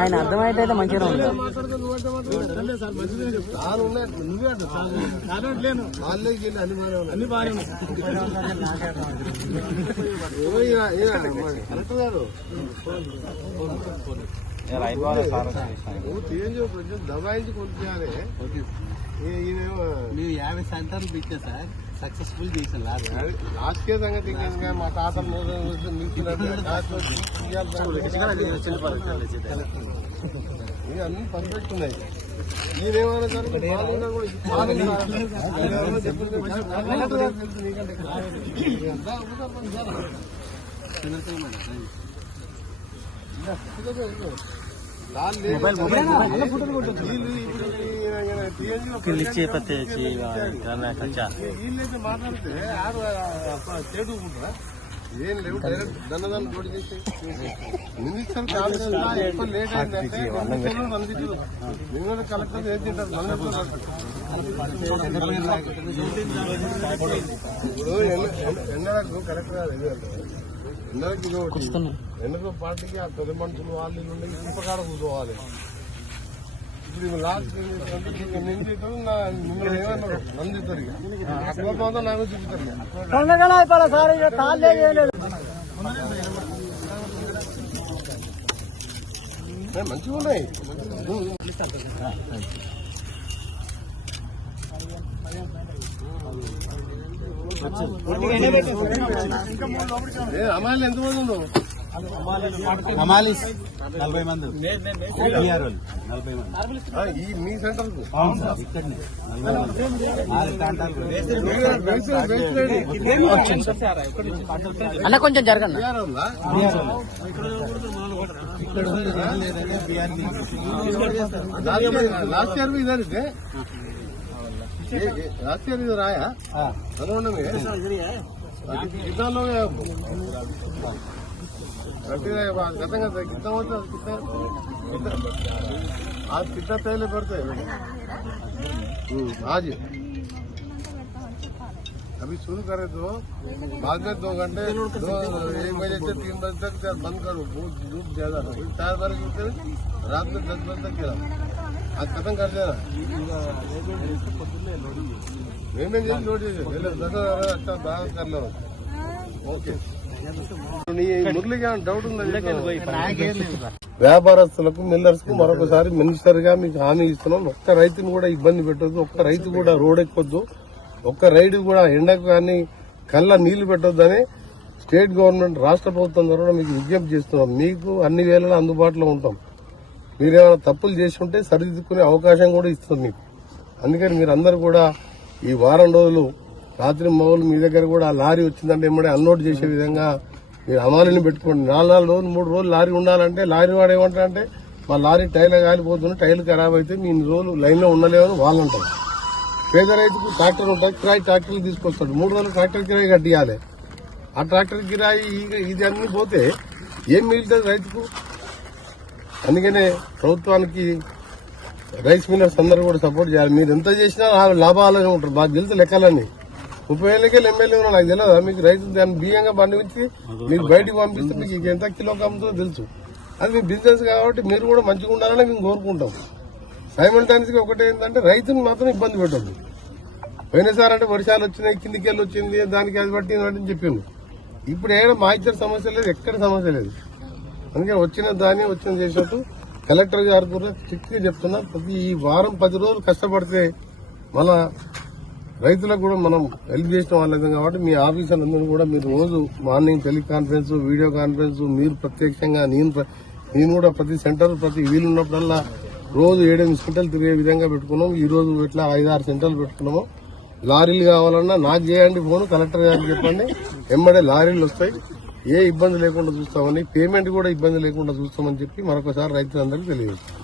ఆయన అర్థమైతే మంచిగా ఉంది. దబాయించి కొనిపించాలి. మీరు 50 సెంటర్లు పెట్టా సార్, సక్సెస్ఫుల్ చేసాను. రాజకీయ సంగతి మా తాతలు అన్ని పర్ఫెక్ట్ ఉన్నాయి. నేనేమన్నా మాట్లాడితే చేడుకుంటారా? ఏం లేవు, డైరెక్ట్ దండదాన్ని పోటీ చేసి మినిస్టర్ కాంగ్రెస్ లేట్ అయిందంటే మిమ్మల్ని కలెక్టర్ ఏం తింటారు? ఇప్పుడు ఎన్నడకు కరెక్ట్ కాదు. ఎన్నడకి ఎన్నడో పార్టీకి ఆ తొలి మనుషులు వాళ్ళు ఇంపకాడ కూర్చోవాలి. ఇప్పుడు లాస్ట్ మిమ్మల్ని ఏమన్నారు? నన్ను చూస్తారు. కోపంతో నాకు చూపుతారు. మంచిగా ఉన్నాయి. అమ్మాయిలు ఎంతమంది ఉందో? అమాలి 40 మంది. ఈ మీ సెంటర్ అన్న కొంచెం జరగండి. లాస్ట్ ఇయర్ ఇదే लास्ट ईयर इधर आया उन्होंने कितना लोग कितना होता कितना आज कितना पहले पड़ते हैं आज अभी शुरू करे तो बाद में 2 घंटे 1 बजे से 3 बजे तक बंद करो. बहुत धूप ज्यादा 4 बजे रात में 10 बजे तक गिरा. आज खत्म कर देना. लोड अच्छा बागा कर लो. ఓకే. మురళిగా డౌట్ ఉందండి. వ్యాపారస్తులకు మిల్లర్స్ కు మరొకసారి మినిస్టర్ గా మీకు హామీ ఇస్తున్నాం. ఒక్క రైతును కూడా ఇబ్బంది పెట్టొద్దు. ఒక్క రైతు కూడా రోడ్ ఎక్కొద్దు. ఒక్క రైతు కూడా ఎండకు కానీ కళ్ళ నీళ్లు పెట్టొద్దని స్టేట్ గవర్నమెంట్ రాష్ట్ర ప్రభుత్వం ద్వారా మీకు విజ్ఞప్తి చేస్తున్నాం. మీకు అన్ని వేళలా అందుబాటులో ఉంటాం. మీరేమైనా తప్పులు చేసి ఉంటే సరిదిద్దుకునే అవకాశం కూడా ఇస్తుంది మీకు. అందుకని మీరందరూ కూడా ఈ వారం రోజులు రాత్రి మొగలు మీ దగ్గర కూడా లారీ వచ్చిందంటే ఏమంటే అన్లోడ్ చేసే విధంగా మీరు అమాలిని పెట్టుకోండి. 4 రోజులు 3 రోజులు లారీ ఉండాలంటే లారీ వాడు ఏమంటారంటే మా లారీ టైర్లు కాలిపోతుంది, టైర్లు ఖరాబ్ అయితే మీ రోజులు లైన్ లో ఉండలేవని వాళ్ళు అంటారు. పేద రైతుకు ట్రాక్టర్ ఉంటాయి, కిరాయి ట్రాక్టర్లు తీసుకొస్తాడు. 3 రోజులు ట్రాక్టర్ కిరాయి కట్టియాలి. ఆ ట్రాక్టర్ కిరాయి ఇది అన్ని పోతే ఏం మిగులుతుంది రైతుకు? అందుకనే ప్రభుత్వానికి రైస్ మిల్లర్స్ అందరూ కూడా సపోర్ట్ చేయాలి. మీరు ఎంత చేసినా లాభాలుగా ఉంటారు. మాకు తెలుసు లెక్కలన్నీ. 30,000 ఎమ్మెల్యే ఉన్నా నాకు తెలియదా? మీకు రైతు దాన్ని బియ్యంగా పండించి మీకు బయటకు పంపిస్తే మీకు ఎంత కిలోకి అమ్ముతుందో తెలుసు. అది మీ బిజినెస్ కాబట్టి మీరు కూడా మంచిగా ఉండాలని మేము కోరుకుంటాం. సైమల్టైనస్ గా ఒకటి ఏంటంటే రైతుని మాత్రం ఇబ్బంది పెట్టద్దు. పోయినసారి అంటే వర్షాలు వచ్చినాయి, కిందికి వెళ్ళి వచ్చింది, దానికి అది పట్టింది అని చెప్పిండు. ఇప్పుడు ఏడ మాయిచర్ సమస్య లేదు, ఎక్కడ సమస్య లేదు. అందుకే వచ్చిన చేసినట్టు కలెక్టర్ గారు కూడా స్ట్రిక్ట్ గా చెప్తున్నా. ప్రతి ఈ వారం 10 రోజులు కష్టపడితే మన రైతులకు కూడా మనం హెల్ప్ చేసిన వాళ్ళం కాబట్టి మీ ఆఫీసర్లందరూ కూడా మీరు రోజు మార్నింగ్ టెలికాన్ఫరెన్స్, వీడియో కాన్ఫరెన్స్, మీరు ప్రత్యక్షంగా నేను కూడా ప్రతి సెంటర్ ప్రతి వీలున్నప్పుడల్లా రోజు 7-8 సెంటర్లు తిరిగే విధంగా పెట్టుకున్నాం. ఈ రోజు ఇట్లా 5-6 సెంటర్లు పెట్టుకున్నాము. లారీలు కావాలన్నా నాకు చేయండి ఫోన్, కలెక్టర్ గారికి చెప్పండి, ఎమ్మడే లారీలు వస్తాయి. ఏ ఇబ్బంది లేకుండా చూస్తామని, పేమెంట్ కూడా ఇబ్బంది లేకుండా చూస్తామని చెప్పి మరొకసారి రైతులందరికీ తెలియజేస్తాం.